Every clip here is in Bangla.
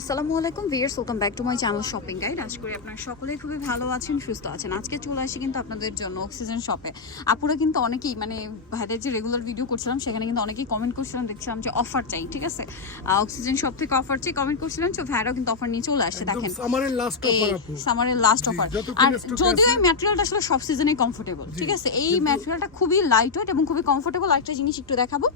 আসসালামু আলাইকুম viewers welcome back to my channel shopping guide. আজ করি আপনারা সকলেই খুবই ভালো আছেন সুস্থ আছেন। আজকে চলে আসি কিন্তু আপনাদের জন্য অক্সিজেন শপে আপুরা কিন্তু অনেকেই মানে ভাইদের যে রেগুলার ভিডিও করছিলাম সেখানে কিন্তু অনেকেই কমেন্ট করছিলাম দেখছিলাম যে অফার চাই ঠিক আছে? অক্সিজেন শপ থেকে অফার চাই কমেন্ট করছিলেন তো ভাইরাও কিন্তু অফার নিয়ে চলে আসছে দেখেন। সামারের লাস্ট অফার আর যদিও এই ম্যাটেরিয়ালটা আসলে সব সিজনে কমফোর্টেবল ঠিক আছে? এই ম্যাটেরিয়ালটা খুবই লাইট ওয়েট এবং খুবই কমফোর্টেবল একটা জিনিস একটু দেখাবো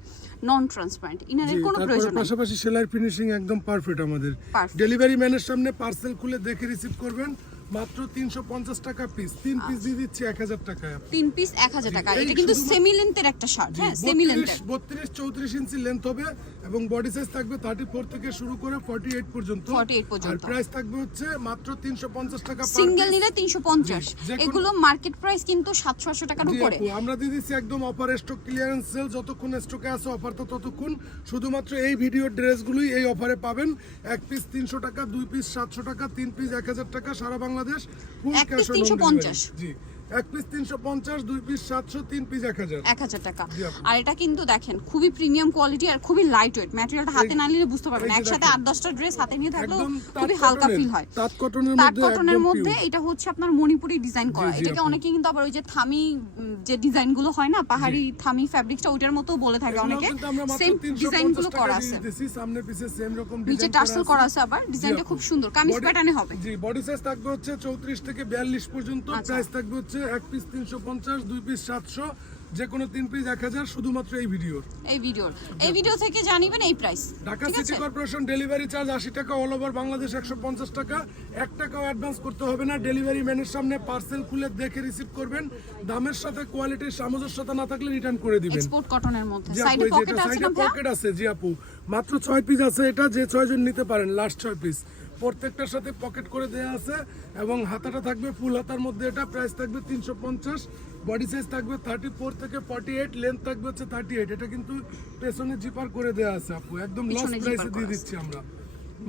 নন ট্রান্সপারেন্ট ইনারের কোনো প্রয়োজন নেই। পাশাপাশি সেলাই ফিনিশিং একদম পারফেক্ট আমাদের. ডেলিভারি ম্যানের সামনে পার্সেল খুলে দেখে রিসিভ করবেন। মাত্র তিনশো পঞ্চাশ টাকা পিস তিন পিস দিয়ে দিচ্ছি এক হাজার টাকায় তিন পিস এক হাজার টাকা। এটা কিন্তু সেমি লেন্থের একটা শার্ট হ্যাঁ সেমি লেন্থের বত্রিশ চৌত্রিশ ইঞ্চি লেন্থ হবে এবং বডি সাইজ থাকবে থার্টি ফোর থেকে শুরু করে ফর্টি এইট পর্যন্ত। 48 পর্যন্ত। আর প্রাইস থাকবে হচ্ছে মাত্র তিনশো পঞ্চাশ টাকা per সিঙ্গেল নিলে তিনশো পঞ্চাশ। জি, যে কোনো- এগুলো মার্কেট প্রাইস কিন্তু সাতশো আটশো টাকার জি উপরে। আমরা দিয়ে দিচ্ছি একদম অফার স্টক ক্লিয়ারেন্স সেল যতক্ষণ স্টকে আছে অফার তো ততক্ষণ। শুধুমাত্র এই ভিডিওর ড্রেসগুলোই এই অফারে পাবেন। এক পিস তিনশো টাকা দুই পিস সাতশো টাকা তিন পিস এক হাজার টাকা। সারা বাংলাদেশ ফুল এক piece ক্যাশ অন 350 জি। এক পিস তিনশো পঞ্চাশ দুই পিস সাতশো তিন পিস এক হাজার। এক হাজার টাকা। আর এটা কিন্তু দেখেন খুবই প্রিমিয়াম কোয়ালিটি আর খুবই লাইট ওয়েট ম্যাটেরিয়ালটা হাতে না নিলে বুঝতে পারবেন একসাথে আট দশটা ড্রেস হাতে নিয়ে থাকলেও খুবই হালকা ফিল হয়। তাঁত কটনের তাঁত কটনের মধ্যে এটা হচ্ছে আপনার মণিপুরি ডিজাইন করা। এটাকে অনেকে কিন্তু আবার ওই যে থামি যে ডিজাইনগুলো হয় না পাহাড়ি থামি ফ্যাব্রিকটা ওইটার মতো বলে থাকে অনেকে। সেম 350 ডিজাইনগুলো করা আছে। সামনে পিছে সেম রকম নিচে টার্সেল করা আছে। আবার। ডিজাইনটা খুব সুন্দর। কামিজ প্যাটার্নে হবে। জি বডি সাইজ থাকবে হচ্ছে চৌত্রিশ থেকে বিয়াল্লিশ পর্যন্ত আচ্ছা। প্রাইস থাকবে হচ্ছে এক পিস তিনশো পঞ্চাশ দুই পিস সাতশো যে কোনো তিন পিস এক হাজার শুধুমাত্র এই ভিডিওর। এই ভিডিওর। এই ভিডিও থেকে জানিবেন এই price Dhaka city corporation delivery charge আশি টাকা অল ওভার বাংলাদেশ একশো পঞ্চাশ টাকা। এক টাকাও অ্যাডভান্স করতে হবে না ডেলিভারি ম্যানের সামনে পার্সেল খুলে দেখে রিসিভ করবেন। দামের সাথে কোয়ালিটির সামঞ্জস্যতা না থাকলে রিটার্ন করে দিবেন। এক্সপোর্ট কটনের মধ্যে। সাইডে পকেট আছে না পকেট আছে জি আপু। মাত্র ছয় পিস আছে এটা যে ছয়জন নিতে পারেন লাস্ট ছয় পিস প্রত্যেকটার সাথে পকেট করে দেওয়া আছে এবং হাতাটা থাকবে ফুল হাতার মধ্যে। এটা প্রাইস থাকবে তিনশো পঞ্চাশ বডি সাইজ থাকবে থার্টি ফোর থেকে ফর্টি এইট লেন্থ থাকবে হচ্ছে থার্টি এইট এটা কিন্তু পেছনে জিপার করে দেওয়া আছে আপু একদম লস প্রাইসে দিয়ে দিচ্ছি আমরা।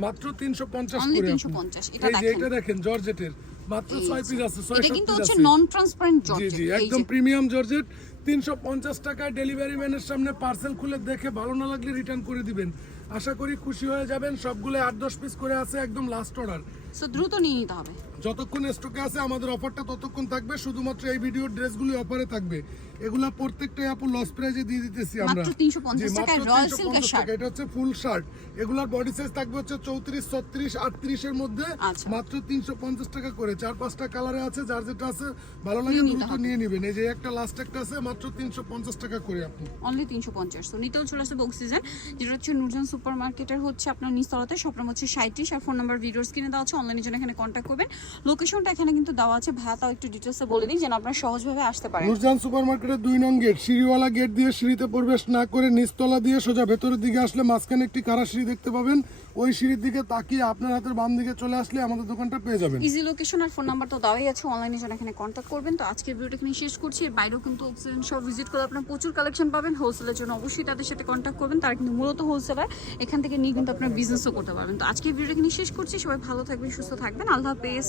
মাত্র তিনশো পঞ্চাশ করে 350 এই যে এটা দেখেন জর্জেটের। মাত্র ছয় পিস আছে ছয় এটা কিন্তু হচ্ছে। নন ট্রান্সপারেন্ট জর্জেট। জি জি একদম প্রিমিয়াম জর্জেট তিনশো পঞ্চাশ টাকায় ডেলিভারি ম্যানের সামনে পার্সেল খুলে দেখে ভালো না লাগলে রিটার্ন করে দিবেন। আশা করি খুশি হয়ে যাবেন সবগুলো আট দশ পিস করে আছে একদম লাস্ট অর্ডার সো দ্রুত নিয়ে নিতে হবে। যতক্ষণ স্টকে আছে আমাদের অফারটা ততক্ষণ থাকবে। শুধুমাত্র এই ভিডিওর ড্রেসগুলি অফারে থাকবে। এগুলা প্রত্যেকটাই আপু লস প্রাইজে দিয়ে দিতেছি আমরা। মাত্র 350 জি, রয়্যাল 350 সিল্কের শার্ট। এটা হচ্ছে ফুল শার্ট এগুলার বডি সাইজ থাকবে হচ্ছে চৌত্রিশ ছত্রিশ আটত্রিশ এর মধ্যে। আচ্ছা। মাত্র তিনশো পঞ্চাশ টাকা করে। চার পাঁচটা কালারে আছে যার যেটা আছে ভালো লাগে দ্রুত নিয়ে নেবেন। এই যে একটা লাস্ট একটা আছে মাত্র তিনশো পঞ্চাশ টাকা করে আপনি অনলি তিনশো পঞ্চাশ। তো নিতেও চলে আসবে অক্সিজেন যেটা হচ্ছে নুরজান সুপার মার্কেটের হচ্ছে আপনার নিস্তলাতে সবরকম হচ্ছে সাঁত্রিশ আর ফোন নাম্বার ভিডিওস কিনে দেওয়া হচ্ছে অনলাইনের জন্য এখানে কন্ট্যাক্ট করবেন। লোকেশনটা এখানে কিন্তু দেওয়া আছে। ভাইয়া তাও একটু ডিটেলসে বলে দিই যেন আপনারা সহজভাবে আসতে পারেন। নুরজান সুপার মার্কেটের দুই নং গেট সিঁড়িওয়ালা গেট দিয়ে সিঁড়িতে প্রবেশ না করে নিচতলা দিয়ে সোজা ভেতরের দিকে আসলে মাঝখানে একটি কারা সিঁড়ি দেখতে পাবেন। ওই সিঁড়ির দিকে তাকিয়ে আপনার হাতের বাম দিকে চলে আসলে আমাদের দোকানটা পেয়ে যাবেন। ইজি লোকেশন আর ফোন নাম্বার তো দেওয়াই আছে অনলাইনের জন্য এখানে কন্ট্যাক্ট করবেন। তো আজকের ভিডিওটা এখানে শেষ করছি। এর বাইরেও কিন্তু অক্সিজেন সব ভিজিট করে আপনার প্রচুর কালেকশন পাবেন। হোলসেলের জন্য অবশ্যই তাদের সাথে কন্ট্যাক্ট করবেন। তারা কিন্তু মূলত হোলসেলার এখান থেকে নিয়ে কিন্তু আপনার বিজনেসও করতে পারবেন। তো আজকের ভিডিওটা এখানে শেষ করছি। সবাই ভালো থাকবেন সুস্থ থাকবেন। আল্লাহ হাফেজ।